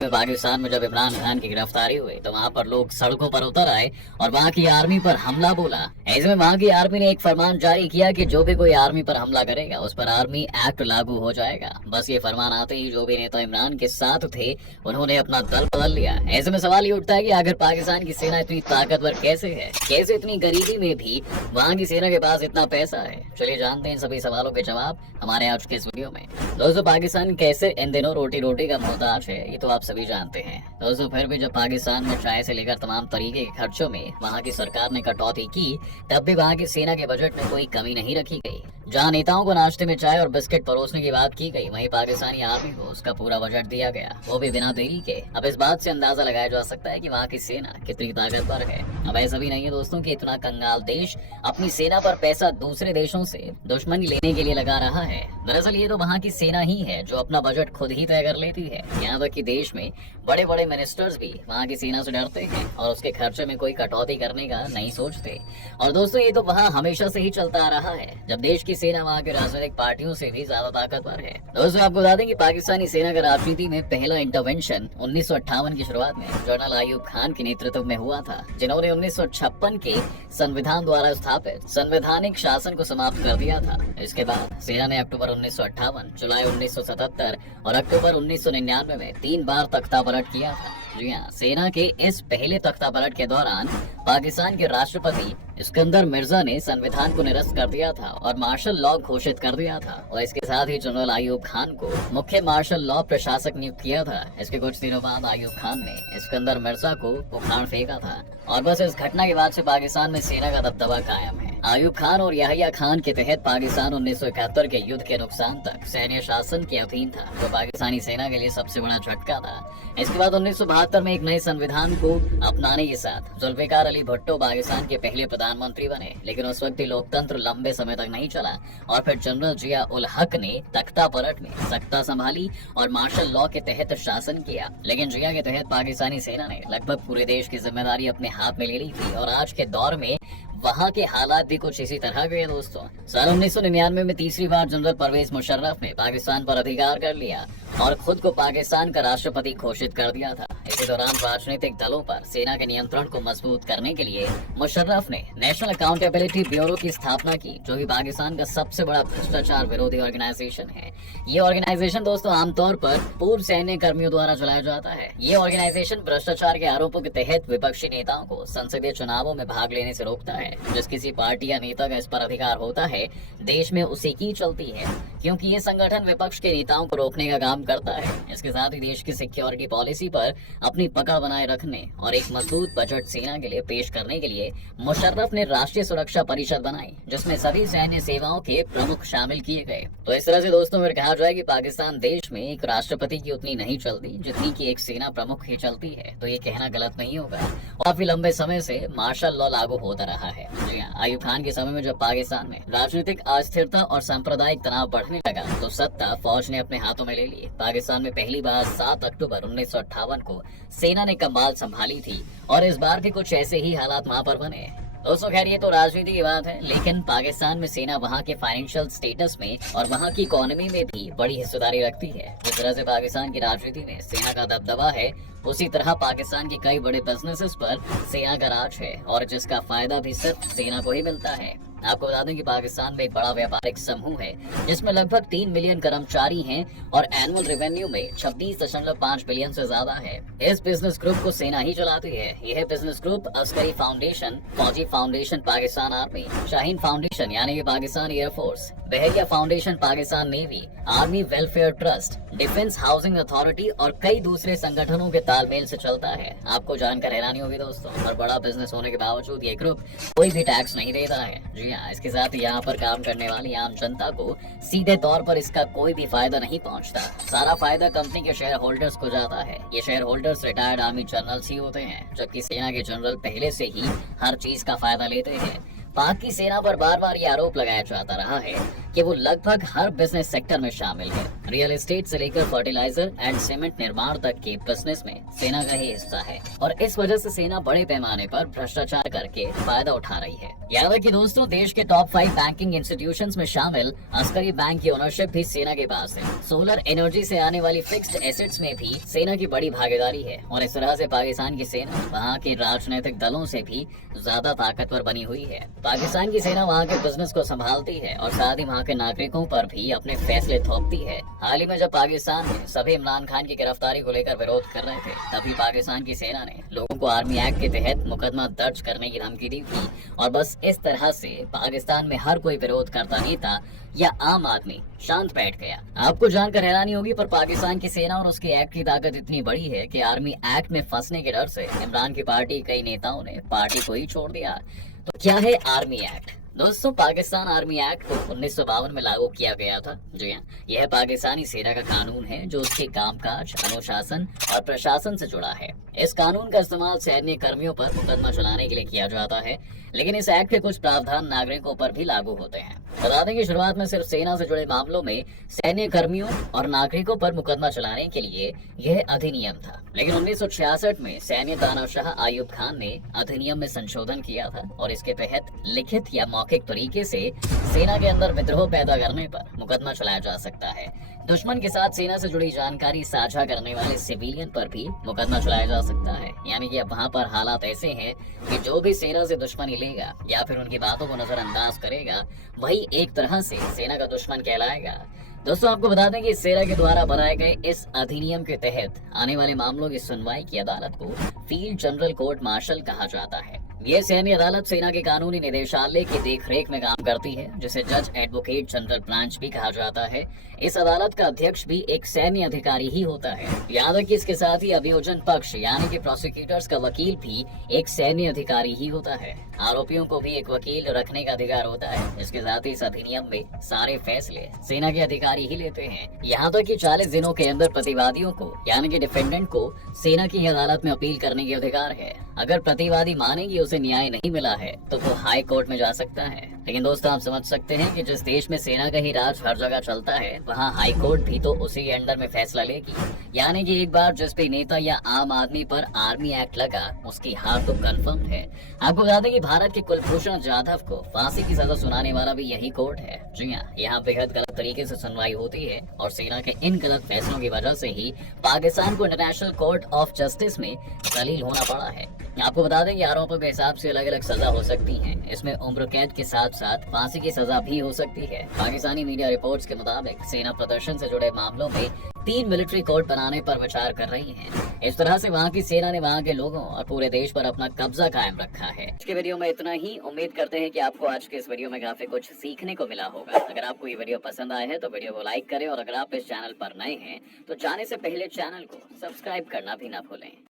पाकिस्तान में जब इमरान खान की गिरफ्तारी हुई तो वहाँ पर लोग सड़कों पर उतर आए और वहाँ की आर्मी पर हमला बोला। ऐसे में वहाँ की आर्मी ने एक फरमान जारी किया कि जो भी कोई आर्मी पर हमला करेगा उस पर आर्मी एक्ट लागू हो जाएगा। बस ये फरमान आते ही जो भी नेता इमरान के साथ थे उन्होंने अपना दल बदल लिया। ऐसे में सवाल ये उठता है कि आखिर पाकिस्तान की सेना इतनी ताकतवर कैसे है, कैसे इतनी गरीबी में भी वहाँ की सेना के पास इतना पैसा है। चलिए जानते हैं सभी सवालों के जवाब हमारे आज के इस वीडियो में। दोस्तों, पाकिस्तान कैसे इन दिनों रोटी का मोहताज है ये तो आप सभी जानते हैं। दोस्तों, फिर भी जब पाकिस्तान में चाय से लेकर तमाम तरीके के खर्चों में वहाँ की सरकार ने कटौती की, तब भी वहाँ की सेना के बजट में कोई कमी नहीं रखी गई। जहाँ नेताओं को नाश्ते में चाय और बिस्किट परोसने की बात की गई, वहीं पाकिस्तानी आर्मी को उसका पूरा बजट दिया गया, वो भी बिना देरी के। अब इस बात से अंदाजा लगाया जा सकता है कि वहाँ की सेना कितनी ताकतवर है। अब ऐसा भी नहीं है दोस्तों कि इतना कंगाल देश अपनी सेना पर पैसा दूसरे देशों से दुश्मनी लेने के लिए लगा रहा है। दरअसल ये तो वहाँ की सेना ही है जो अपना बजट खुद ही तय कर लेती है। यहाँ तक कि देश में बड़े बड़े मिनिस्टर्स भी वहाँ की सेना से डरते हैं और उसके खर्चे में कोई कटौती करने का नहीं सोचते। और दोस्तों, ये तो वहाँ हमेशा से ही चलता आ रहा है, जब देश की सेना वहाँ के राजनीतिक पार्टियों से भी ज्यादा ताकतवर है। दोस्तों, आपको बता दें कि पाकिस्तानी सेना का राजनीति में पहला इंटरवेंशन 1958 की शुरुआत में जनरल अयूब खान के नेतृत्व में हुआ था, जिन्होंने 1956 के संविधान द्वारा स्थापित संवैधानिक शासन को समाप्त कर दिया था। इसके बाद सेना ने अक्टूबर 1958, जुलाई 1977 और अक्टूबर 1999 में 3 बार तख्ता पलट किया था। जी हाँ, सेना के इस पहले तख्ता पलट के दौरान पाकिस्तान के राष्ट्रपति इस्कंदर मिर्जा ने संविधान को निरस्त कर दिया था और मार्शल लॉ घोषित कर दिया था। और इसके साथ ही जनरल अयूब खान को मुख्य मार्शल लॉ प्रशासक नियुक्त किया था। इसके कुछ दिनों बाद अयूब खान ने इस्कंदर मिर्जा को उखाड़ फेंका था और बस इस घटना के बाद से पाकिस्तान में सेना का दबदबा कायम है। अयूब खान और याहिया खान के तहत पाकिस्तान 1971 के युद्ध के नुकसान तक सैन्य शासन के अधीन था, जो पाकिस्तानी सेना के लिए सबसे बड़ा झटका था। इसके बाद 1972 में एक नए संविधान को अपनाने के साथ जुल्फिकार अली भुट्टो पाकिस्तान के पहले प्रधानमंत्री बने, लेकिन उस वक्त लोकतंत्र लंबे समय तक नहीं चला और फिर जनरल जिया उल हक ने तख्ता पलट में सत्ता संभाली और मार्शल लॉ के तहत शासन किया। लेकिन जिया के तहत पाकिस्तानी सेना ने लगभग पूरे देश की जिम्मेदारी अपने हाथ में ले ली थी और आज के दौर में वहाँ के हालात भी कुछ इसी तरह के हैं। दोस्तों, साल 1999 में तीसरी बार जनरल परवेज मुशर्रफ ने पाकिस्तान पर अधिकार कर लिया और खुद को पाकिस्तान का राष्ट्रपति घोषित कर दिया था। इसी दौरान राजनीतिक दलों पर सेना के नियंत्रण को मजबूत करने के लिए मुशर्रफ ने नेशनल अकाउंटेबिलिटी ब्यूरो की स्थापना की, जो भी पाकिस्तान का सबसे बड़ा भ्रष्टाचार विरोधी ऑर्गेनाइजेशन है। ये ऑर्गेनाइजेशन दोस्तों आमतौर पर पूर्व सैन्य कर्मियों द्वारा चलाया जाता है। ये ऑर्गेनाइजेशन भ्रष्टाचार के आरोपों के तहत विपक्षी नेताओं को संसदीय चुनावों में भाग लेने से रोकता है। जिस किसी पार्टी या नेता का इस पर अधिकार होता है, देश में उसी की चलती है, क्योंकि ये संगठन विपक्ष के नेताओं को रोकने का काम करता है। इसके साथ ही देश की सिक्योरिटी पॉलिसी पर अपनी पकड़ बनाए रखने और एक मजबूत बजट सेना के लिए पेश करने के लिए मुशर्रफ ने राष्ट्रीय सुरक्षा परिषद बनाई, जिसमें सभी सैन्य सेवाओं के प्रमुख शामिल किए गए। तो इस तरह से दोस्तों फिर कहा जाए कि पाकिस्तान देश में एक राष्ट्रपति की उतनी नहीं चलती जितनी की एक सेना प्रमुख ही चलती है। तो ये कहना गलत नहीं होगा। काफी लंबे समय से मार्शल लॉ लागू होता रहा है। अयूब खान के समय में जब पाकिस्तान में राजनीतिक अस्थिरता और सांप्रदायिक तनाव बढ़ने लगा तो सत्ता फौज ने अपने हाथों में ले ली। पाकिस्तान में पहली बार 7 अक्टूबर 1958 को सेना ने कमान संभाली थी और इस बार के कुछ ऐसे ही हालात वहाँ पर बने। दोस्तों, खैर ये तो राजनीति की बात है, लेकिन पाकिस्तान में सेना वहाँ के फाइनेंशियल स्टेटस में और वहाँ की इकोनॉमी में भी बड़ी हिस्सेदारी रखती है। जिस तरह से पाकिस्तान की राजनीति में सेना का दबदबा है, उसी तरह पाकिस्तान के कई बड़े बिजनेसेस पर सेना का राज है और जिसका फायदा भी सिर्फ सेना को ही मिलता है। आपको बता दें कि पाकिस्तान में एक बड़ा व्यापारिक समूह है जिसमें लगभग 3 मिलियन कर्मचारी हैं और एनुअल रेवेन्यू में 26.5 बिलियन से ज्यादा है। इस बिजनेस ग्रुप को सेना ही चलाती है। यह business group Askari foundation, Fauji foundation Pakistan army, Shaheen foundation यानी कि Pakistan air force, Bahria foundation Pakistan navy, army welfare trust, defence housing authority और कई दूसरे संगठनों के तालमेल से चलता है। आपको जानकर हैरानी होगी दोस्तों, और बड़ा बिजनेस होने के बावजूद ये ग्रुप कोई भी टैक्स नहीं देता है। जी हाँ, इसके साथ यहाँ पर काम करने वाली आम जनता को सीधे तौर पर इसका कोई भी फायदा नहीं पहुँचता। सारा फायदा कंपनी के शेयर होल्डर्स को जाता है। ये share holders retired army generals ही होते हैं, जबकि सेना के जनरल पहले से ही हर चीज का फायदा लेते हैं। पाक की सेना पर बार बार ये आरोप लगाया जाता रहा है कि वो लगभग हर बिजनेस सेक्टर में शामिल है। रियल एस्टेट से लेकर फर्टिलाइजर एंड सीमेंट निर्माण तक के बिजनेस में सेना का ही हिस्सा है और इस वजह से सेना बड़े पैमाने पर भ्रष्टाचार करके फायदा उठा रही है। याद रखिए दोस्तों, देश के टॉप 5 बैंकिंग इंस्टीट्यूशंस में शामिल अस्करी बैंक की ओनरशिप भी सेना के पास है। सोलर एनर्जी से आने वाली फिक्स्ड एसेट्स में भी सेना की बड़ी भागीदारी है और इस तरह से पाकिस्तान की सेना वहाँ के राजनीतिक दलों से भी ज्यादा ताकतवर बनी हुई है। पाकिस्तान की सेना वहाँ के बिजनेस को संभालती है और साथ ही वहाँ के नागरिकों पर भी अपने फैसले थोपती है। हाल ही में जब पाकिस्तान में सभी इमरान खान की गिरफ्तारी को लेकर विरोध कर रहे थे, तभी पाकिस्तान की सेना ने लोगों को आर्मी एक्ट के तहत मुकदमा दर्ज करने की धमकी दी थी और बस इस तरह से पाकिस्तान में हर कोई विरोध करता नेता या आम आदमी शांत बैठ गया। आपको जानकर हैरानी होगी, पर पाकिस्तान की सेना और उसके एक्ट की ताकत इतनी बड़ी है कि आर्मी एक्ट में फंसने के डर से इमरान की पार्टी कई नेताओं ने पार्टी को ही छोड़ दिया। तो क्या है आर्मी एक्ट? दोस्तों, पाकिस्तान आर्मी एक्ट को 1952 में लागू किया गया था। जी हाँ, यह पाकिस्तानी सेना का कानून है जो उसके कामकाज, अनुशासन और प्रशासन से जुड़ा है। इस कानून का इस्तेमाल सैन्य कर्मियों पर मुकदमा चलाने के लिए किया जाता है, लेकिन इस एक्ट के कुछ प्रावधान नागरिकों पर भी लागू होते हैं। बता दें कि शुरुआत में सिर्फ सेना से जुड़े मामलों में सैन्य कर्मियों और नागरिकों पर मुकदमा चलाने के लिए यह अधिनियम था, लेकिन 1966 में सैन्य तानाशाह आयुब खान ने अधिनियम में संशोधन किया था और इसके तहत लिखित या मौखिक तरीके से सेना के अंदर विद्रोह पैदा करने पर मुकदमा चलाया जा सकता है। दुश्मन के साथ सेना से जुड़ी जानकारी साझा करने वाले सिविलियन पर भी मुकदमा चलाया जा सकता है। यानी कि अब वहाँ पर हालात ऐसे हैं कि जो भी सेना से दुश्मनी लेगा या फिर उनकी बातों को नजरअंदाज करेगा, वही एक तरह से सेना का दुश्मन कहलाएगा। दोस्तों, आपको बता दें कि सेना के द्वारा बनाए गए इस अधिनियम के तहत आने वाले मामलों की सुनवाई की अदालत को फील्ड जनरल कोर्ट मार्शल कहा जाता है। ये सैन्य अदालत सेना के कानूनी निदेशालय की देखरेख में काम करती है, जिसे जज एडवोकेट जनरल ब्रांच भी कहा जाता है। इस अदालत का अध्यक्ष भी एक सैन्य अधिकारी ही होता है। याद रखिए, इसके साथ ही अभियोजन पक्ष यानी कि प्रोसिक्यूटर्स का वकील भी एक सैन्य अधिकारी ही होता है। आरोपियों को भी एक वकील रखने का अधिकार होता है। इसके साथ ही इस अधिनियम में सारे फैसले सेना के अधिकारी ही लेते हैं। यहाँ तक कि 40 दिनों के अंदर प्रतिवादियों को यानी कि डिफेंडेंट को सेना की अदालत में अपील करने के अधिकार है। अगर प्रतिवादी माने कि उसे न्याय नहीं मिला है तो वो हाई कोर्ट में जा सकता है। लेकिन दोस्तों, आप समझ सकते हैं कि जिस देश में सेना का ही राज हर जगह चलता है, वहाँ हाई कोर्ट भी तो उसी के अंडर में फैसला लेगी। यानी कि एक बार जिस भी नेता या आम आदमी पर आर्मी एक्ट लगा, उसकी हार तो कंफर्म है। आपको बता दें कि भारत के कुलभूषण जाधव को फांसी की सजा सुनाने वाला भी यही कोर्ट है। जी हाँ, यहाँ बेहद गलत तरीके से सुनवाई होती है और सेना के इन गलत फैसलों की वजह से ही पाकिस्तान को इंटरनेशनल कोर्ट ऑफ जस्टिस में दलील होना पड़ा है। आपको बता दें कि आरोपों के हिसाब से अलग अलग सजा हो सकती है। इसमें उम्र कैद के साथ साथ फांसी की सजा भी हो सकती है। पाकिस्तानी मीडिया रिपोर्ट्स के मुताबिक सेना प्रदर्शन से जुड़े मामलों में 3 मिलिट्री कोर्ट बनाने पर विचार कर रही है। इस तरह से वहाँ की सेना ने वहाँ के लोगों और पूरे देश पर अपना कब्जा कायम रखा है। आज के वीडियो में इतना ही। उम्मीद करते हैं कि आपको आज के इस वीडियो में काफी कुछ सीखने को मिला होगा। अगर आपको ये वीडियो पसंद आया है तो वीडियो को लाइक करें और अगर आप इस चैनल पर नए हैं तो जाने से पहले चैनल को सब्सक्राइब करना भी ना भूलें।